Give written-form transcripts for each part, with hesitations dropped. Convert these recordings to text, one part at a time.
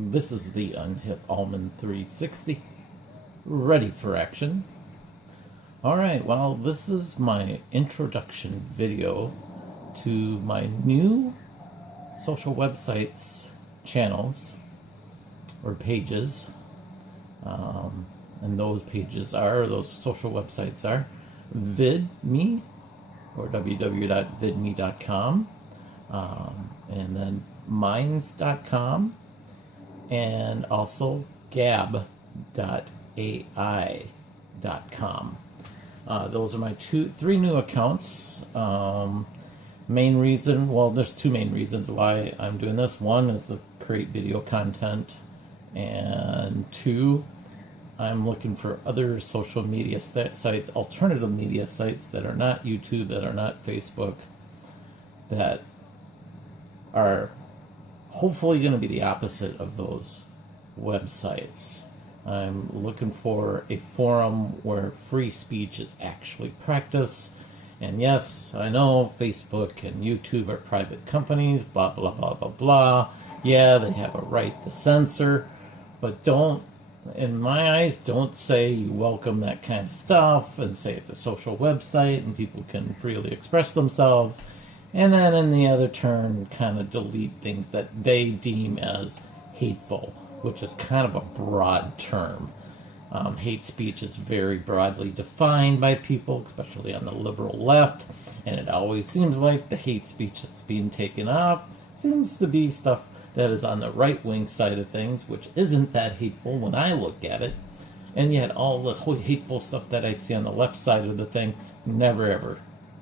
This is the Unhip Almond 360, ready for action. Alright, well, this is my introduction video to my new social websites channels, or pages. And those social websites are Vidme, or www.vidme.com, and then minds.com, and also gab.ai.com. Those are my three new accounts. Main reason, well, there's two main reasons why I'm doing this. One is to create video content, and two, I'm looking for other social media sites, alternative media sites that are not YouTube, that are not Facebook, that are hopefully going to be the opposite of those websites. I'm looking for a forum where free speech is actually practiced. And yes, I know Facebook and YouTube are private companies, blah, blah, blah, blah, blah. Yeah, they have a right to censor, but don't, in my eyes, don't say you welcome that kind of stuff and say it's a social website and people can freely express themselves, and then in the other turn kind of delete things that they deem as hateful, which is kind of a broad term. Hate speech is very broadly defined by people, especially on the liberal left, and it always seems like the hate speech that's being taken off seems to be stuff that is on the right-wing side of things, which isn't that hateful when I look at it, and yet all the hateful stuff that I see on the left side of the thing never ever,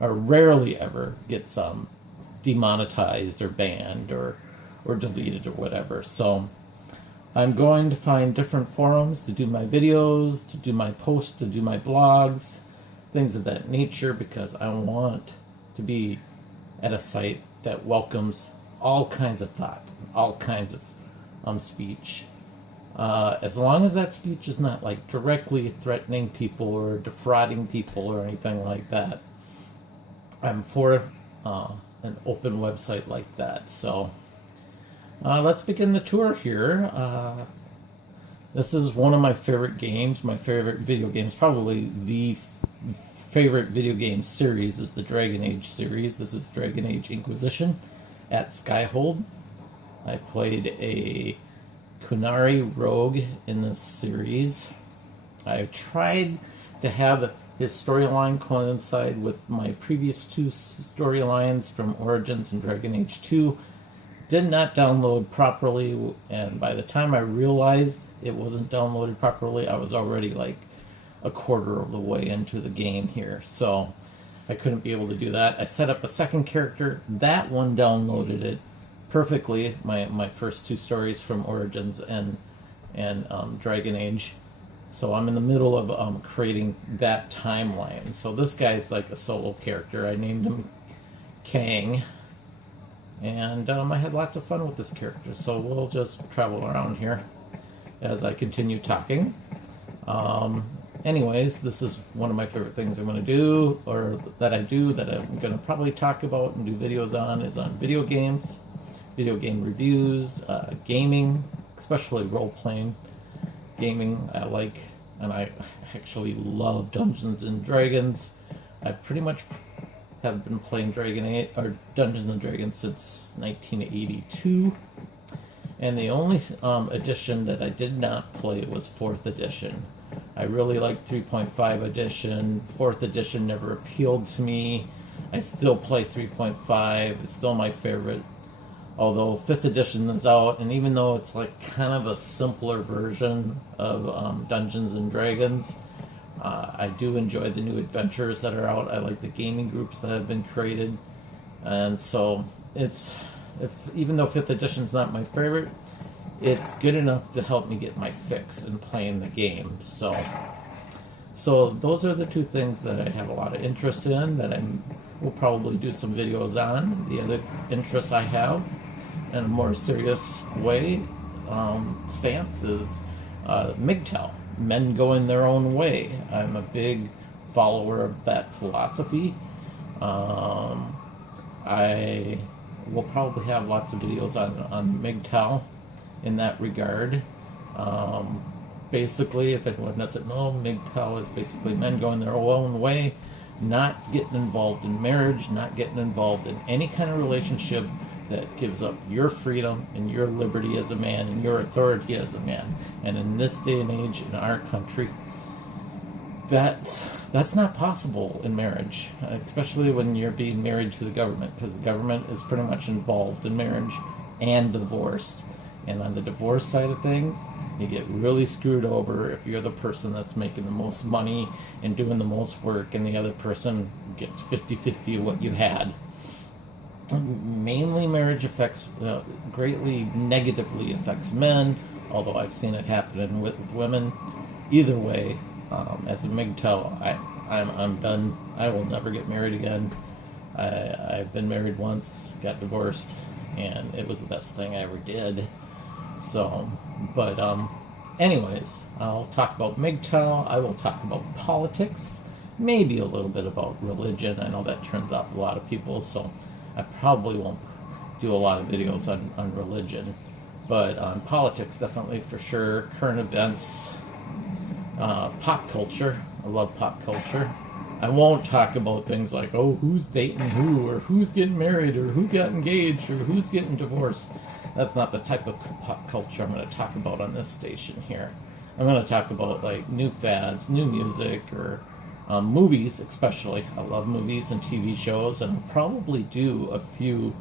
or rarely ever, gets demonetized or banned or deleted or whatever. So I'm going to find different forums to do my videos, to do my posts, to do my blogs, things of that nature, because I want to be at a site that welcomes all kinds of thought, all kinds of speech. As long as that speech is not like directly threatening people or defrauding people or anything like that, I'm for an open website like that. So let's begin the tour here. This is one of my favorite games, my favorite video games. Probably the favorite video game series is the Dragon Age series. This is Dragon Age Inquisition at Skyhold. I played a Kunari rogue in this series. I tried to have his storyline coincide with my previous two storylines from Origins and Dragon Age 2. Did not download properly, and by the time I realized it wasn't downloaded properly, I was already like a quarter of the way into the game here, so I couldn't be able to do that. I set up a second character. That one downloaded it perfectly, my first two stories from Origins and Dragon Age. So I'm in the middle of creating that timeline. So this guy's like a solo character. I named him Kang. And I had lots of fun with this character. So we'll just travel around here as I continue talking. Anyways, this is one of my favorite things I'm going to do, or that I'm going to probably talk about and do videos on, is on video games, video game reviews, gaming, especially role-playing gaming. I like, and I actually love Dungeons and Dragons. I pretty much have been playing Dungeons and Dragons since 1982. And the only edition that I did not play was 4th edition. I really liked 3.5 edition. 4th edition never appealed to me. I still play 3.5. It's still my favorite. Although 5th edition is out, and even though it's like kind of a simpler version of Dungeons and Dragons, I do enjoy the new adventures that are out. I like the gaming groups that have been created. And so even though 5th edition is not my favorite, it's good enough to help me get my fix in playing the game. So those are the two things that I have a lot of interest in, that I will probably do some videos on. The other interests I have, in a more serious way, stance, is MGTOW, men going their own way. I'm a big follower of that philosophy. I will probably have lots of videos on MGTOW in that regard. Um, Basically, if anyone doesn't know, MGTOW is basically men going their own way, not getting involved in marriage, not getting involved in any kind of relationship that gives up your freedom and your liberty as a man and your authority as a man. And in this day and age in our country, that's not possible in marriage, especially when you're being married to the government, because the government is pretty much involved in marriage and divorced. And on the divorce side of things, you get really screwed over if you're the person that's making the most money and doing the most work, and the other person gets 50-50 of what you had. Mainly marriage affects, greatly negatively affects men, although I've seen it happen with women. Either way, as a MGTOW, I'm done. I will never get married again. I've been married once, got divorced, and it was the best thing I ever did. So, but anyways, I'll talk about MGTOW. I will talk about politics, maybe a little bit about religion. I know that turns off a lot of people, so I probably won't do a lot of videos on religion. But on politics, definitely for sure. Current events, pop culture. I love pop culture. I won't talk about things like, oh, who's dating who, or who's getting married, or who got engaged, or who's getting divorced. That's not the type of pop culture I'm going to talk about on this station here. I'm going to talk about like new fads, new music, or movies especially. I love movies and TV shows, and I'll probably do a few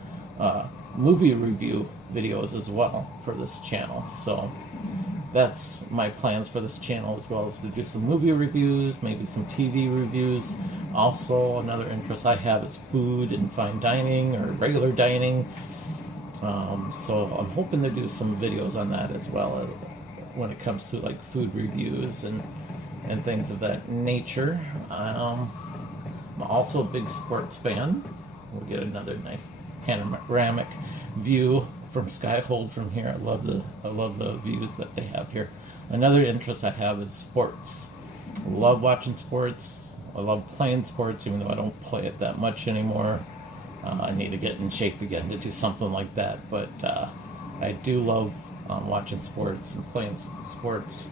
movie review videos as well for this channel. So that's my plans for this channel, as well as to do some movie reviews, maybe some TV reviews. Also, another interest I have is food and fine dining or regular dining. So I'm hoping to do some videos on that as well, when it comes to like food reviews and things of that nature. I'm also a big sports fan. We'll get another nice panoramic view from Skyhold from here. I love the views that they have here. Another interest I have is sports. I love watching sports. I love playing sports, even though I don't play it that much anymore. I need to get in shape again to do something like that. But I do love watching sports and playing sports.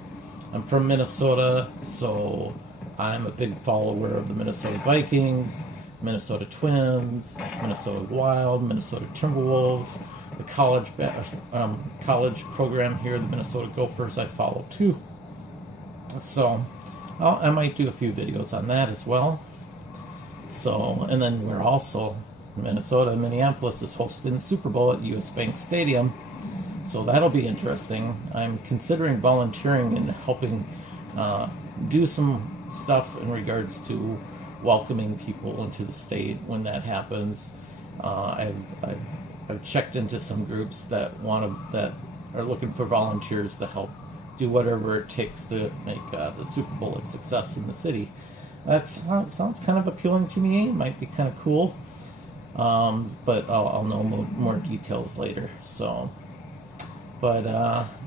I'm from Minnesota, so I'm a big follower of the Minnesota Vikings, Minnesota Twins, Minnesota Wild, Minnesota Timberwolves. The college program here, the Minnesota Gophers, I follow too. So I might do a few videos on that as well. So, and then we're also, Minneapolis is hosting the Super Bowl at US Bank Stadium. So that'll be interesting. I'm considering volunteering and helping do some stuff in regards to welcoming people into the state when that happens. I've checked into some groups that are looking for volunteers to help do whatever it takes to make the Super Bowl a success in the city. That sounds kind of appealing to me. It might be kind of cool, but I'll know more details later. So, but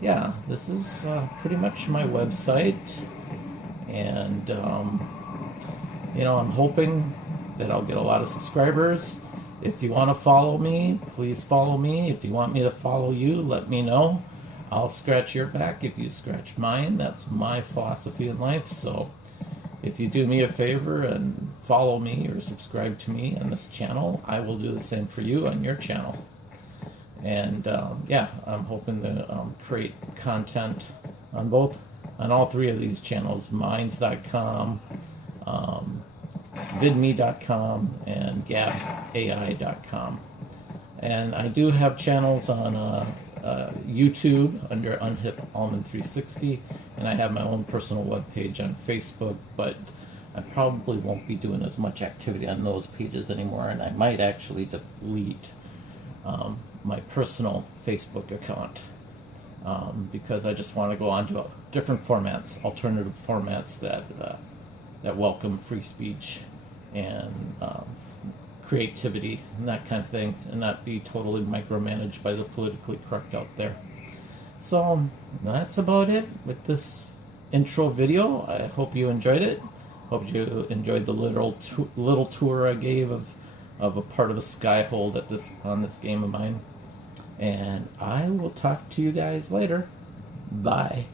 yeah, this is pretty much my website, and I'm hoping that I'll get a lot of subscribers. If you want to follow me, please follow me. If you want me to follow you, let me know. I'll scratch your back if you scratch mine. That's my philosophy in life. So if you do me a favor and follow me or subscribe to me on this channel, I will do the same for you on your channel. And yeah, I'm hoping to create content on all three of these channels: minds.com, vidme.com, and gabai.com. And I do have channels on YouTube under Unhip Almond 360, and I have my own personal webpage on Facebook, but I probably won't be doing as much activity on those pages anymore, and I might actually delete my personal Facebook account, because I just want to go on to different formats, alternative formats that welcome free speech and creativity and that kind of thing, and not be totally micromanaged by the politically correct out there. So that's about it with this intro video. I hope you enjoyed it. Hope you enjoyed the little tour I gave of a part of a Skyhold on this game of mine. And I will talk to you guys later. Bye.